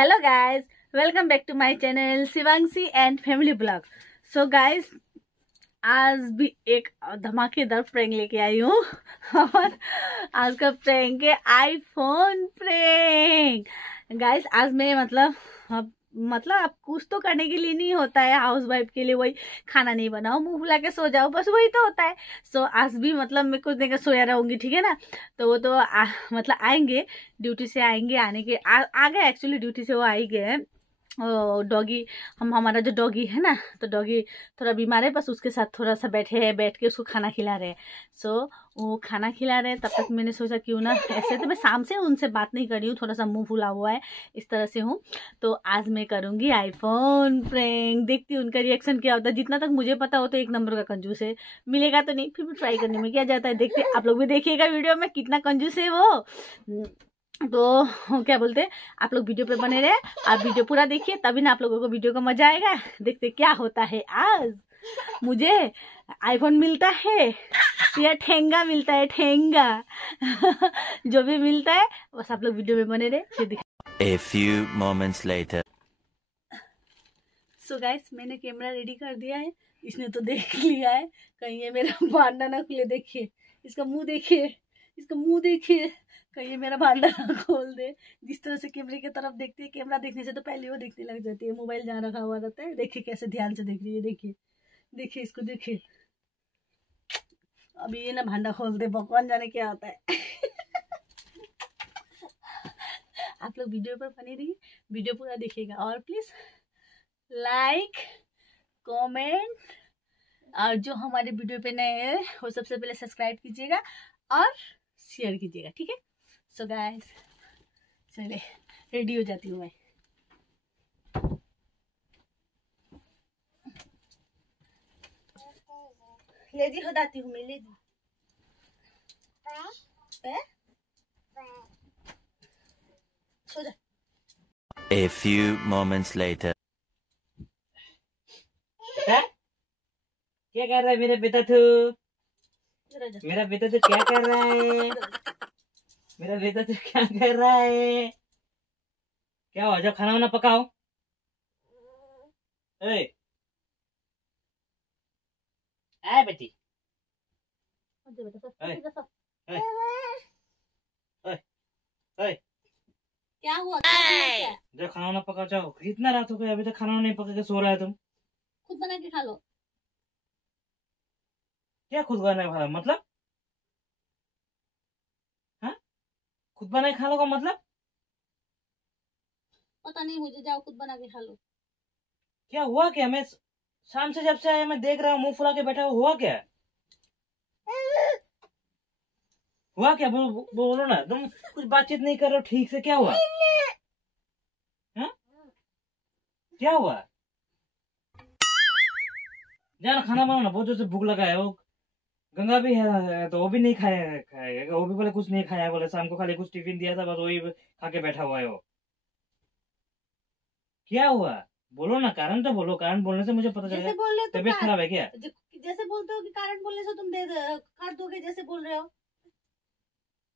Hello guys, welcome back to my channel Shivanshi and family blog. So guys, आज भी एक धमाकेदार प्रैंक लेके आई हूँ और आज का प्रैंक है आईफोन प्रैंक। गाइस, आज मैं मतलब अब कुछ तो करने के लिए नहीं होता है, हाउस वाइफ के लिए वही खाना नहीं बनाओ, मुंह फुला के सो जाओ, बस वही तो होता है। सो आज भी मतलब मैं कुछ देर सोया रहूंगी, ठीक है ना। तो वो तो मतलब आएंगे, ड्यूटी से आएंगे, आने के आ गए एक्चुअली, ड्यूटी से वो आ ही गए हैं। डॉगी, हमारा जो डॉगी है ना, तो डॉगी थोड़ा बीमार है, बस उसके साथ थोड़ा सा बैठ के उसको खाना खिला रहे हैं। सो वो खाना खिला रहे हैं, तब तक मैंने सोचा क्यों ना, ऐसे तो मैं शाम से उनसे बात नहीं कर रही हूँ, थोड़ा सा मुंह फुला हुआ है, इस तरह से हूँ। तो आज मैं करूँगी आईफोन प्रैंक, देखती हूँ उनका रिएक्शन क्या होता है। जितना तक मुझे पता हो तो एक नंबर का कंजूस है, मिलेगा तो नहीं, फिर भी ट्राई करने में क्या जाता है। देखते, आप लोग भी देखिएगा वीडियो में कितना कंजूस है वो। तो क्या बोलते हैं, आप लोग वीडियो पे बने रहे, आप वीडियो पूरा देखिए, तभी ना आप लोगों को वीडियो का मजा आएगा। देखते क्या होता है आज। मुझे आईफोन मिलता है या ठेंगा मिलता है, ठेंगा जो भी मिलता है, बस आप लोग वीडियो में बने रहे, फिर दिखा। A few moments later. So guys, मैंने कैमरा रेडी कर दिया है, इसने तो देख लिया है, कहीं ये मेरा भांडा ना खुले। देखिए इसका मुंह, देखिए इसका मुंह, देखिए कहीं ये मेरा भांडा ना खोल दे। जिस तरह से कैमरे की तरफ देखती है, कैमरा देखने से तो पहले वो देखने लग जाती है, मोबाइल जहाँ रखा हुआ रहता है। देखिए कैसे ध्यान से देख रही है, देखिए देखिए इसको, देखिए अभी ये ना भांडा खोल दे, भगवान जाने क्या होता है। आप लोग वीडियो पर बने रहिए, वीडियो पूरा देखिएगा, और प्लीज लाइक, कमेंट, और जो हमारे वीडियो पे नए हैं वो सबसे पहले सब्सक्राइब कीजिएगा और शेयर कीजिएगा, ठीक है। सो गाइस, चले रेडी हो जाती हूँ मैं। लेजी हो जाती हूँ मैं, लेजी सो जा। A few moments later. क्या कर रहा है मेरा बेटा तू? मेरा बेटा तू क्या कर रहा है? मेरा बेटा तू क्या कर रहा है? क्या हो, जब खाना वाना पकाओ। ए, आए बेटी, क्या हुआ, जब खाना वाना पकाओ जाओ। कितना रात हो गया, अभी तक खाना वाना नहीं पका के सो रहा है तुम? खुद बना के खा लो। क्या खुद बनाए खा लो मतलब? हाँ, खुद बनाए खा लो का मतलब? पता नहीं मुझे, जाओ खुद बना के खा लो। क्या हुआ क्या? मैं शाम से जब से आया मैं देख रहा हूँ मुंह फुला के बैठा हुआ क्या? हुआ क्या? बोलो ना, तुम कुछ बातचीत नहीं कर रहे हो ठीक से, क्या हुआ? हाँ? क्या हुआ? जाना खाना बनाओ ना, बहुत जोर से भूख लगा है। वो गंगा भी है तो वो भी नहीं खाएगा, वो भी बोले कुछ नहीं खाया, बोले शाम को खाली कुछ टिफिन दिया था, बस वही खा के बैठा हुआ है वो। क्या हुआ? बोलो ना, कारण तो बोलो, कारण बोलने से मुझे पता जैसे चलेगा। बोल रहे हो तबीयत खराब है क्या? जैसे बोलते हो कि कारण बोलने से तुम काट दोगे, जैसे बोल रहे हो।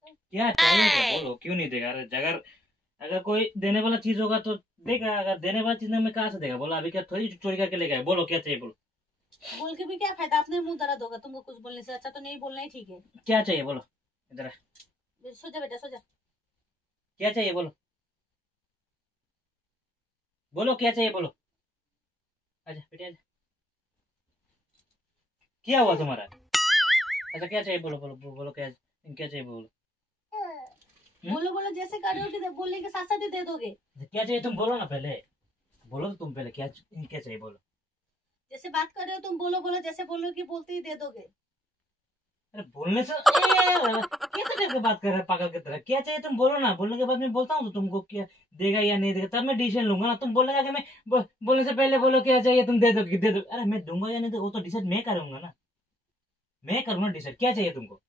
क्या चाहिए क्या? बोलो, क्यों नहीं देगा? अगर अगर कोई देने वाला चीज होगा तो देगा, अगर देने वाला चीज में कहाँ से देगा? बोलो, अभी क्या थोड़ी चोरी करके ले गए? बोलो क्या चाहिए, बोलो। बोल के भी क्या फायदा, अपने मुंह दर्द होगा, तुमको कुछ बोलने से अच्छा तो नहीं बोलना ही ठीक है। क्या चाहिए बोलो, इधर आ। सो जा बेटा, सो जा। क्या चाहिए बोलो, बोलो क्या चाहिए बोलो। आजा बेटे आजा। क्या हुआ तुम्हारा? अच्छा क्या चाहिए बोलो, बोलो क्या चाहिए बोलो। बोलो बोलो, जैसे कर रहे हो कि बोलने के साथ साथ ही दे दोगे। क्या चाहिए तुम बोलो ना, पहले बोलो तो तुम पहले, क्या चाहिए बोलो। जैसे बात कर रहे हो तुम, बोलो बोलो, जैसे बोलो कि बोलते ही दे दोगे। अरे बोलने से कैसे करके बात कर रहे हैं पागल की तरह? क्या चाहिए तुम बोलो ना, बोलने के बाद मैं बोलता हूँ तो तुमको क्या देगा या नहीं देगा, तब मैं डिसीजन लूंगा ना। तुम बोलेगा कि मैं बोलने से पहले बोलो क्या चाहिए, तुम दे दो कि दे दो। अरे मैं दूंगा या नहीं दूंगा वो तो डिसाइड मैं करूंगा ना, मैं करूंगा डिसाइड। क्या चाहिए तुमको?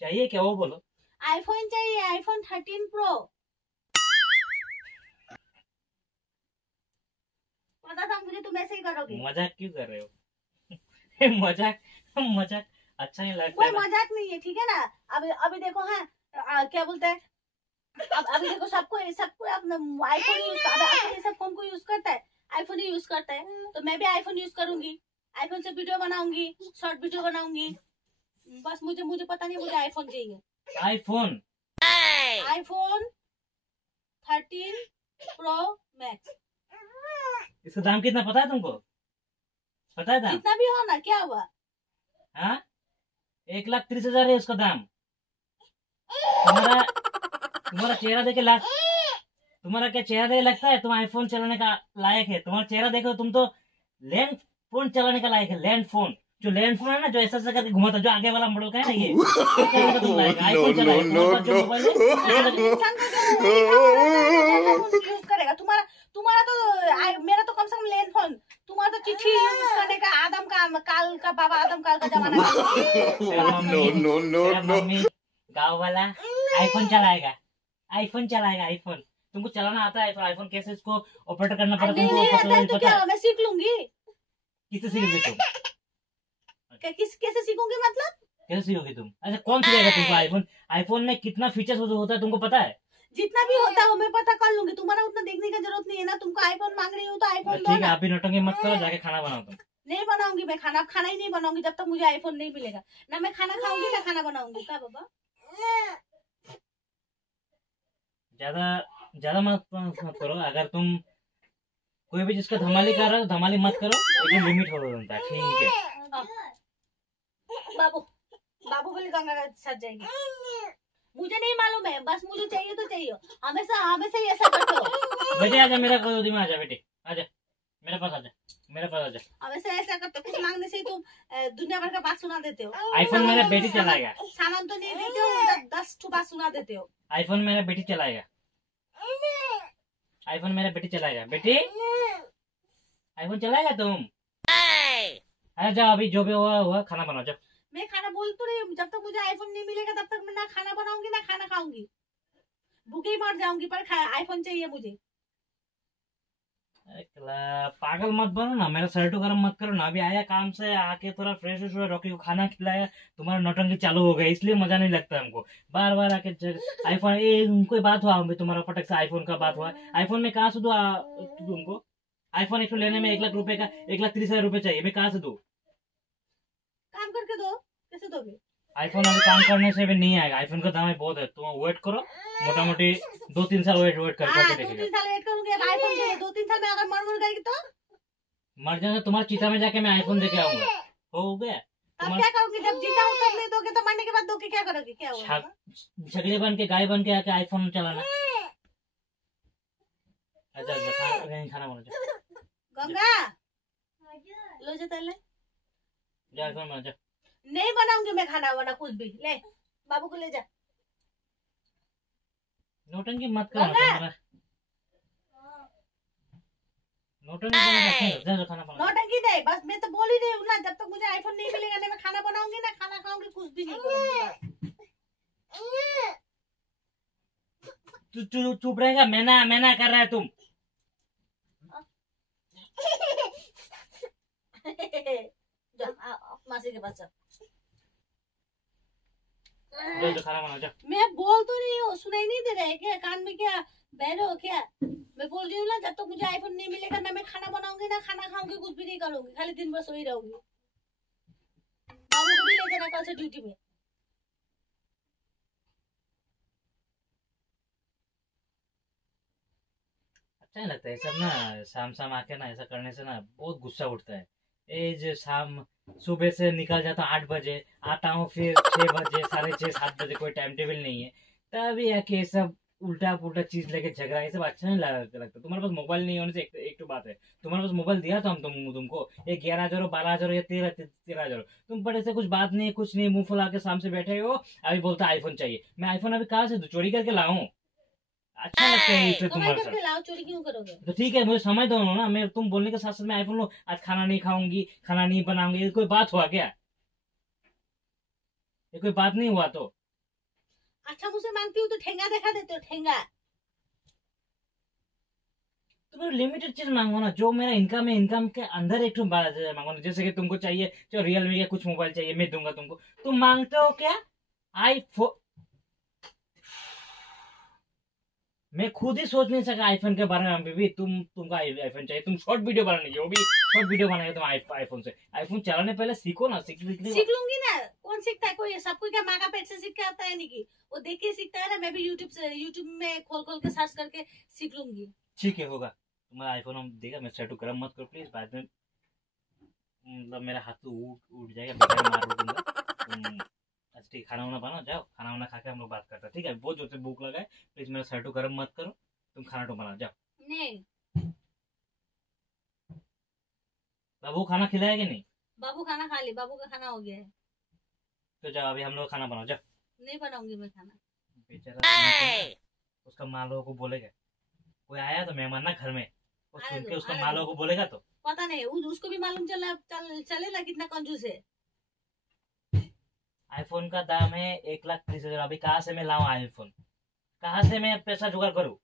चाहिए क्या वो बोलो। आईफोन चाहिए, आईफोन 13 प्रो। पता था मुझे तुम ऐसे ही करोगे। मजाक क्यों कर रहे हो? मजाक मजाक अच्छा नहीं लगता। कोई मजाक नहीं है, ठीक है ना। अभी अभी देखो, हाँ क्या बोलते हैं, अब अभी देखो सबको अपना आईफोन यूज कर, ये सब फोन को यूज करता है, आईफोन ही यूज करता है, तो मैं भी आईफोन यूज करूंगी, आईफोन से वीडियो बनाऊंगी, शॉर्ट वीडियो बनाऊंगी। बस मुझे पता नहीं, मुझे आईफोन चाहिए। IPhone 13 pro max. इसका दाम कितना पता है तुमको? पता है दाम? जितना भी हो ना, क्या हुआ? हाँ, 1,30,000 है उसका दाम। तुम्हारा चेहरा देखे तुम्हारा क्या चेहरा देखे लगता है तुम आईफोन चलाने का लायक है? तुम्हारा चेहरा देखो, तुम तो लैंड फोन चलाने का लायक है। लैंड फोन, जो लैंड फोन है ना, जो ऐसा ऐसा करके घुमाता, जो आगे वाला मॉडल का है ना, ये चलाने का तुम लायक है। आईफोन चलाएगा, तुम्हारे पास जो मोबाइल है यूज करेगा। तुम्हारा तो मेरा तो कम से कम लैंड फोन, तुम्हारा तो चिट्ठी यूज करने का काल का बाबा आदम काल का जमाना है। मम्मी गाँव वाला आईफोन चलाएगा, आईफोन तुमको चलाना आता है? आईफोन कैसे इसको ऑपरेट करना पड़ता है तुमको पता है? मैं सीख लूंगी। किससे सीखोगी तुम? कैसे सीखूंगी मतलब? कैसे सीखोगी तुम? अच्छा, कौन सिखाएगा तुमको आईफोन? आईफोन में कितना फीचर्स होता है तुमको पता है? जितना भी होता है वो मैं पता कर लूंगी, तुम्हारा उतना देखने की जरूरत नहीं है ना। तुमको आईफोन मांग रही हूँ तो आईफोन दो ठीक है, ना। आप भी नौटंकी मत करो, जाके खाना बनाओ तुम। नहीं बनाऊंगी मैं खाना, खाना ही नहीं बनाऊंगी जब तक मुझे आईफोन नहीं मिलेगा। ना मैं खाना खाऊंगी ना खाना बनाऊंगी। क्या बाबा? ज्यादा मत करो। अगर तुम कोई भी चीज का धमाली कर रहे हो, धमाली मत करो, लेकिन लिमिट हो बनता है, ठीक है? बाबू बोले गंगा का साथ जाएंगे। मुझे नहीं मालूम है, बस मुझे चाहिए तो चाहिए। हमेशा ही ऐसा करते हो। बेटे आजा, मेरा गोदी में आजा, बेटे आजा, मेरे पास आजा। हमेशा ऐसा करते हो, कुछ मांगने से तुम दुनिया भर का बात सुना देते हो। आईफोन मेरा बेटी चलाएगा। सामान तो नहीं देते हो, 10 ठो बात सुना देते हो। आईफोन मेरा बेटी चलाएगा, आईफोन मेरा बेटी चलाएगा। बेटी आईफोन चलाएगा तुम? अरे जाओ, अभी जो भी हुआ खाना बनाओ, जाओ। मैं खाना बोल तो रही हूँ, जब तक मुझे आईफोन नहीं मिलेगा तब तक मैं ना खाना बनाऊंगी ना खाना खाऊंगी, भूखे ही मर जाऊंगी, पर आईफोन चाहिए मुझे। पागल मत बनो ना, मेरा शर्ट गरम मत करो ना। अभी आया काम से, आके थोड़ा फ्रेश हुआ, रॉकी को खाना खिलाया, तुम्हारा नौटंकी चालू हो गया, इसलिए मजा नहीं लगता हमको। बार बार आके आईफोन कोई बात हुआ तुम्हारा फटक से आईफोन का बात हुआ। आईफोन में कहाँ से दो तुमको? आईफोन एक लेने में 1,00,000 का 1,30,000 रुपए चाहिए, मैं कहाँ से दो? काम करके दो। कैसे दोगे? आईफोन अभी काम करने से भी नहीं आएगा, आईफोन का दाम बहुत है। तुम वेट करो, मोटा मोटी 2-3 साल वेट करके देखेगा। 2-3 साल वेट करूंगी। अब आईफोन के 2-3 साल में अगर मर गई तो मर जाएगा। तुम्हारा चिता में जाके मैं आईफोन देके आऊंगा, हो गया? तब क्या करोगी? जब जीता हूँ तब नहीं दोगे तो मरने के बाद दोगे, क्या करोगी? क्या होगा? छगले बन के गाय बन के आके आईफोन चलाना। अच्छा खाना बना गंगा लो जा तले जा, आईफोन बना जा। नहीं बनाऊंगी मैं खाना वाना कुछ भी। ले बाबू को ले जा। नौटंकी मत करो तुम्हारा, नौटंकी नहीं, बस मैं तो बोल ही रही हूँ ना, जब तक मुझे आईफोन नहीं मिलेगा ना मैं खाना बनाऊंगी ना खाना खाऊंगी, कुछ भी नहीं करूंगी। तू चुप रहेगा? मैना कर रहा है तुम। मासी के पास चल। जो खाना बना जा। मैं बोल तो रही हूँ, सुनाई नहीं दे रहा है क्या? कान में क्या बहरे हो क्या? मैं बोल रही हूँ ना, जब तक मुझे आईफोन नहीं मिलेगा ना मैं खाना बनाऊंगी ना खाना खाऊंगी, कुछ भी नहीं करूंगी, खाली दिन भर सोई रहूंगी। बाबू को भी ले जाना कल से ड्यूटी में। अच्छा नहीं लगता है सब ना, शाम आके ना ऐसा करने से ना बहुत गुस्सा उठता है। ये जो शाम सुबह से निकल जाता हूँ 8 बजे, आता हूँ फिर 6 बजे, 6:30-7 बजे, कोई टाइम टेबल नहीं है। तभी आके सब उल्टा पुल्टा चीज लेके झगड़ा, ये सब अच्छा नहीं लगता। तुम्हारे पास मोबाइल नहीं होने से एक तो बात है, तुम्हारे पास मोबाइल दिया तो हम तुमको 11,000 12,000 या 13,000, तुम पर ऐसे कुछ बात नहीं, कुछ नहीं, मुंह फुला के सामने बैठे हो, अभी बोलता आईफोन चाहिए। मैं आईफोन अभी कहाँ से चोरी करके लाऊं? अच्छा लगता है इसलिए तुम्हारे साथ। लाओ, चोरी क्यों करोगे? तो ठीक है, मुझे समझ दो ना, मैं तुम बोलने के साथ साथ मैं आईफोन लो, आज खाना नहीं खाऊंगी, खाना नहीं बनाऊंगी, ये कोई बात हुआ क्या? ये कोई बात नहीं हुआ तो? अच्छा मुझसे मांगती हूँ तो ठेंगा देखा देते हो, ठेंगा। तुम लिमिटेड चीज मांगो ना, जो मेरा इनकम है, इनकम के अंदर एक मांगो ना। जैसे कि तुमको चाहिए जो रियलमी का कुछ मोबाइल चाहिए, मैं दूंगा तुमको। तुम मांगते हो क्या? आईफोन मैं खुद ही सोच नहीं सका आईफोन के बारे में भी। तुमको आईफोन चाहिए, तुम शॉर्ट वीडियो बनाने की, वो भी शॉर्ट वीडियो बनाएगा तुम आईफोन से। आईफोन चलाने पहले सीखो ना, सीख लूंगी ना। कौन सीखता है? कोई सब कोई क्या माँ का पेट से सीख के आता है? नहीं की वो देख के सीखता है ना। मैं भी यूट्यूब में खोल के सर्च करके सीख लूंगी। ठीक है, होगा। तुम्हारा आईफोन हम देगा। मैं सेट गरम मत करो प्लीज, बाद में मतलब मेरा हाथ तो उठ जाएगा, बेकार मार दूंगा। तुम ठीक खाना वाना बनाओ, जाओ खाना वाना खा के हम लोग बात करते हैं, ठीक है? बहुत जोर से भूख लगा है, प्लीज मेरा सर्टू गरम मत करो, तुम खाना तो बनाओ, जाओ। नहीं, बाबू खाना खिलाया कि नहीं? बाबू खाना खा ली, बाबू का खाना हो गया है। तो जाओ, अभी हम लोग खाना बनाओ, जाओ। नहीं बनाऊंगी मैं खाना। बेचारा उसका माँ लोगों को बोलेगा, कोई आया तो मेहमान ना घर में, वो सुन के उसका माँ लोगों को बोलेगा तो पता नहीं, उसको भी मालूम चलेगा कितना कंजूस है। आईफोन का दाम है 1,30,000। अभी कहाँ से मैं लाऊं आईफोन? कहाँ से मैं पैसा जुगाड़ करूं?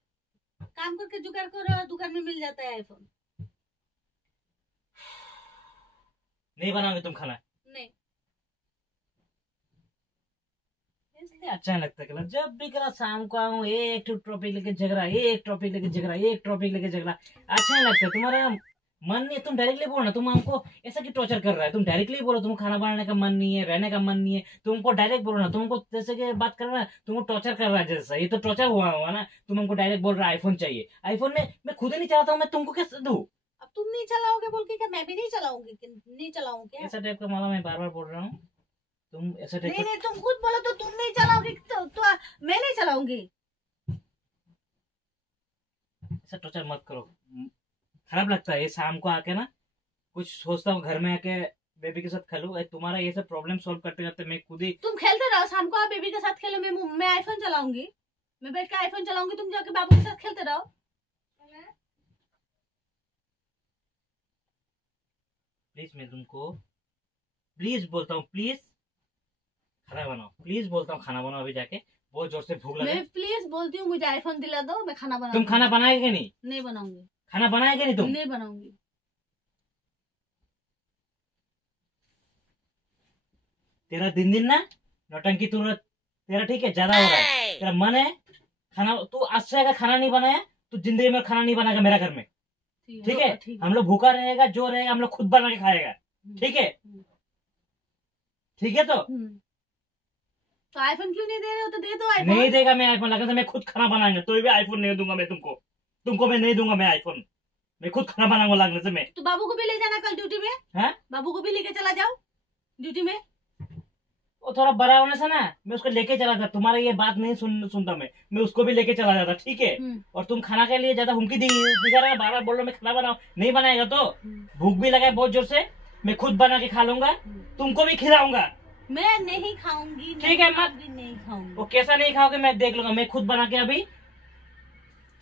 काम करके जुगाड़ करो, दुकान में मिल जाता है आईफोन। नहीं बनाओगे तुम खाना? नहीं, इसलिए अच्छा नहीं लगता कलर। जब भी करा शाम को आऊं, एक टॉपिक लेके झगड़ा, एक टॉपिक लेके झगड़ा, एक टॉपिक लेके झगड़ा। अच्छा नहीं लगता। तुम्हारा मन नहीं है, तुम डायरेक्टली बोलो ना। तुम हमको ऐसा क्यों टॉर्चर कर रहा है? तुम डायरेक्टली बोलो तुमको खाना बनाने का मन नहीं है, रहने का मन नहीं है, तुमको डायरेक्ट बोलो ना। तुमको जैसे कि बात कर रहा है, तुमको टॉर्चर कर रहा है जैसा, ये तो टॉर्चर हुआ ना। तुम हमको डायरेक्ट बोल रहा है आईफोन चाहिए। आईफोन में मैं खुद ही नहीं चाहता हूँ, मैं तुमको कैसे दूं? अब तुम नहीं चलाओगे बोल के क्या मैं भी नहीं चलाऊंगी? नहीं चलाऊंगी क्या? ऐसा टाइप का माला मैं बार बार बोल रहा हूँ। तुम ऐसा टाइप नहीं, तुम खुद बोलो तो तुम नहीं चलाओगी तो मैं नहीं चलाऊंगी। ऐसा टॉर्चर मत करो, खराब लगता है। ये शाम को आके ना कुछ सोचता हूँ, घर में आके बेबी के साथ खेलूं। तुम्हारा ये सब प्रॉब्लम सॉल्व करते करते मैं खुद ही। तुम खेलते रहो, शाम को आप बेबी के साथ खेलो, मैं आईफोन चलाऊंगी। मैं बैठ के आईफोन चलाऊंगी, तुम जाके बाबू के साथ खेलते रहो। प्लीज मैं तुमको प्लीज बोलता हूँ, प्लीज खाना बनाओ, प्लीज बोलता हूँ खाना बनाओ। अभी जाके बहुत जोर से भूख लगा। मैं प्लीज बोलती हूँ, मुझे आईफोन दिला दो, मैं खाना बनाऊंगी। तुम खाना बनाएगा नहीं? नहीं बनाऊंगी। खाना बनाएगा नहीं? तुम नहीं बनाऊंगी। तेरा दिन दिन ना नौटंकी तेरा ठीक है, ज्यादा हो रहा है। तेरा मन है खाना, तू आज से अगर खाना नहीं बनाया तो जिंदगी में खाना नहीं बनाएगा मेरा घर में, ठीक है? हम लोग भूखा रहेगा, जो रहेगा हम लोग खुद बना के खाएगा, ठीक है? ठीक है। तो आईफोन क्यों नहीं दे रहे हो? तो दे दो आईफोन। नहीं देगा मैं आईफोन, लगा था मैं खुद खाना बनाएंगे तो भी आईफोन नहीं दूंगा मैं तुमको मैं नहीं दूंगा मैं आईफोन। मैं खुद खाना बनाऊंगा लगने से। मैं तो बाबू को भी ले जाना कल ड्यूटी में। हाँ, बाबू को भी लेके चला जाओ ड्यूटी में। वो थोड़ा बड़ा होने से ना मैं उसको लेके चला जाता। तुम्हारा ये बात नहीं सुनता मैं उसको भी लेके चला जाता, ठीक है? और तुम खाना के लिए ज्यादा हुमकी दिखा रहा है, बार बार बोल रहा मैं खाना बनाऊं, नहीं बनाएगा तो भूख भी लगा है बहुत जोर से, मैं खुद बना के खा लूंगा, तुमको भी खिलाऊंगा। मैं नहीं खाऊंगी, ठीक है? मत भी नहीं खाऊंगी। वो कैसा नहीं खाओगे मैं देख लूंगा। मैं खुद बना के अभी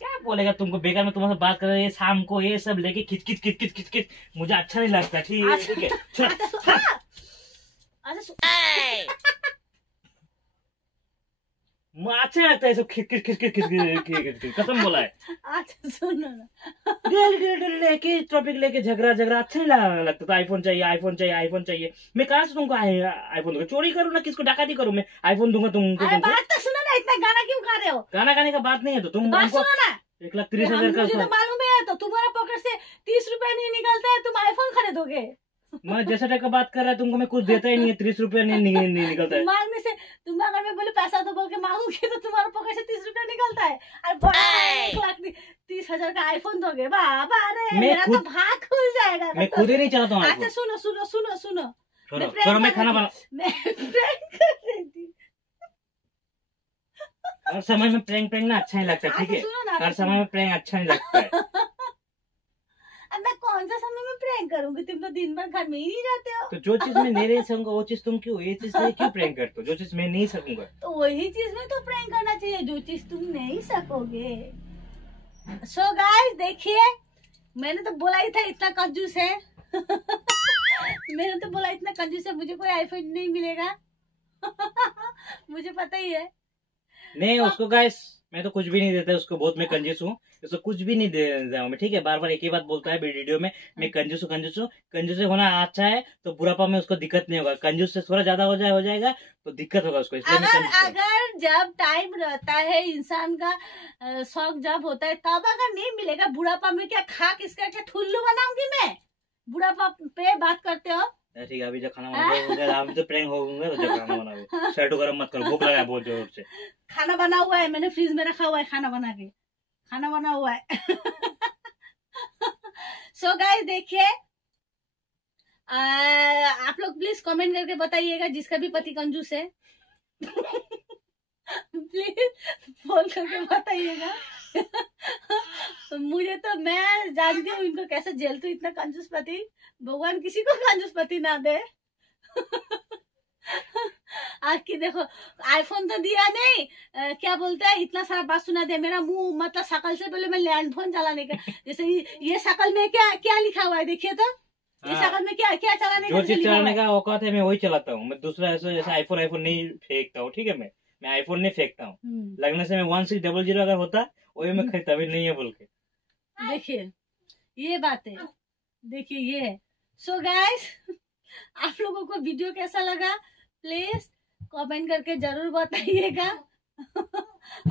क्या बोलेगा तुमको? बेकार में तुम्हारे बात कर रहे हैं शाम को, ये सब लेके खिच खिच खिच खिच खिच खिच, मुझे अच्छा नहीं लगता, ठीक है? अच्छा लगता है सब खिच खिच खिच खिच खिच, कसम बोला है। अच्छा सुनो ना, लेके टॉपिक लेके झगड़ा अच्छा नहीं लगता। तो आईफोन चाहिए, आईफोन चाहिए, आईफोन चाहिए। मैं कहाँ से तुमको आईफोन दूंगा? चोरी करूँ ना किसको डकाती करूँ? मैं आईफोन दूंगा तुमको। बात तो सुनो ना, इतना गाना क्यों गा रहे हो? गाना गाने का बात नहीं है तो तुम बात सुनो ना। 1,30,000 का मुझे तो मालूम है, तो तुम्हारा पॉकेट से 30 रुपए नहीं निकलता है, तुम आईफोन खरीदोगे। मैं जैसा टाइप का बात कर रहा है तुमको मैं कुछ देता ही नहीं है। 30 रुपया नहीं निकलता है। मांगने से तुम अगर मैं बोले पैसा तो बोल के मांगूंगी तो तुम्हारे पॉकेट से 30 रुपया निकलता है, और बड़ा 1,30,000 का आईफोन दोगे? बाबा रे, मेरा तो भाग खुल जाएगा। मैं खुद ही नहीं चलाता हूँ। अच्छा सुनो सुनो सुनो सुनो, छोड़ो, मैं खाना बना। मैं प्रैंक कर रही थी। हर समय में प्रैंक ना अच्छा नहीं लगता, ठीक है? हर समय में प्रैंक अच्छा नहीं लगता है। अब मैं कौन सा समय में प्रैंक करूंगी? तुम तो दिन भर घर में ही नहीं रहते हो। तो जो चीज मैं नहीं रह सकूंगा वो चीज तुम क्यों, ये चीज में क्यों प्रैंक करते हो? जो चीज मैं नहीं सकूंगा तो वही चीज में तो प्रैंक करना चाहिए, जो चीज तुम नहीं सकोगे। सो गाइस देखिए, मैंने तो बोला ही था इतना कंजूस है। मैंने तो बोला इतना कंजूस है, मुझे कोई आईफोन नहीं मिलेगा। मुझे पता ही है। नहीं उसको गाइस मैं तो कुछ भी नहीं देता उसको, बहुत मैं कंजूस हूँ, उसको कुछ भी नहीं दे रहा हूँ मैं, ठीक है। बार बार एक ही बात बोलता है वीडियो में, मैं कंजूस हूँ कंजूस हूँ। कंजूस से होना अच्छा है, तो बुढ़ापा में उसको दिक्कत नहीं होगा। कंजूस से थोड़ा ज्यादा हो जाएगा तो दिक्कत होगा उसको, इसलिए मैं कंजूस हूँ। अगर जब टाइम रहता है इंसान का, शौक जब होता है तब अगर नहीं मिलेगा, बुढ़ापा में क्या खा किसका क्या ठुल्लू बनाऊंगी मैं? बुढ़ापा पे बात करते हो? ठीक है, अभी जब खाना बनाओगे अभी तो प्रैंक होगा, तो जब खाना बनाओगे शर्ट गरम मत करो, भूख लगा है बहुत जोर से। खाना बना हुआ है, मैंने फ्रिज में रखा हुआ है, खाना बना के खाना बना हुआ है। सो गाइस देखिए, आप लोग प्लीज कमेंट करके बताइएगा जिसका भी पति कंजूस है। प्लीज फोन करके बताइएगा। मुझे तो मैं जानती हूँ इनको कैसे झेलती हूँ, इतना कंजूस पति। भगवान किसी को कंजूस पति ना दे। आज की देखो, आईफोन तो दिया नहीं, क्या बोलते हैं, इतना सारा बात सुना दिया। मेरा मुंह मतलब शकल से पहले मैं लैंड फोन चलाने का, जैसे ये शकल में क्या क्या लिखा हुआ है देखिए तो, ये शकल में क्या क्या चलाने का, जो चीज चलाने का औकात है मैं वही चलाता हूँ। मैं दूसरा ऐसा जैसे आईफोन नहीं फेंकता हूँ, ठीक है। मैं आईफोन नहीं फेंकता हूँ। लगने से मैं 1600 अगर होता वही मैं खरीदता भी नहीं है बोल के। देखिए ये बात है, देखिए ये है। सो गाइस आप लोगों को वीडियो कैसा लगा प्लीज कमेंट करके जरूर बताइएगा।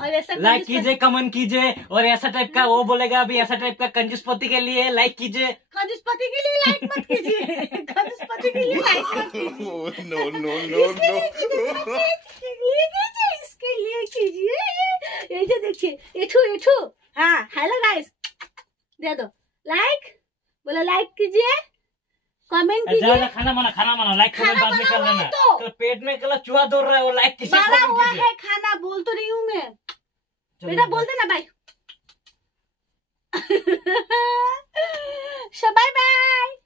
और ऐसा लाइक कीजिए, कमेंट कीजिए, और ऐसा टाइप का वो बोलेगा अभी, ऐसा टाइप का कंजूसपति के लिए लाइक कीजिए। कंजूसपति के लिए लाइक मत कीजिए। कंजूसपति के लिए लाइक मत कीजिए। नो नो नो नो, इसके लिए कीजिए। ये जो देखिए इठू। हाँ हेलो गाइस, दे दो लाइक, बोला लाइक कीजिए, कमेंट कीजिए। खाना बना लाइक कमेंट बाद में कर लेना। तो पेट में कल चूहा दौड़ रहा है, वो लाइक कीजिए, बना हुआ है खाना, बोल तो रही हूँ मैं। बेटा बोल देना बाय। Bye bye.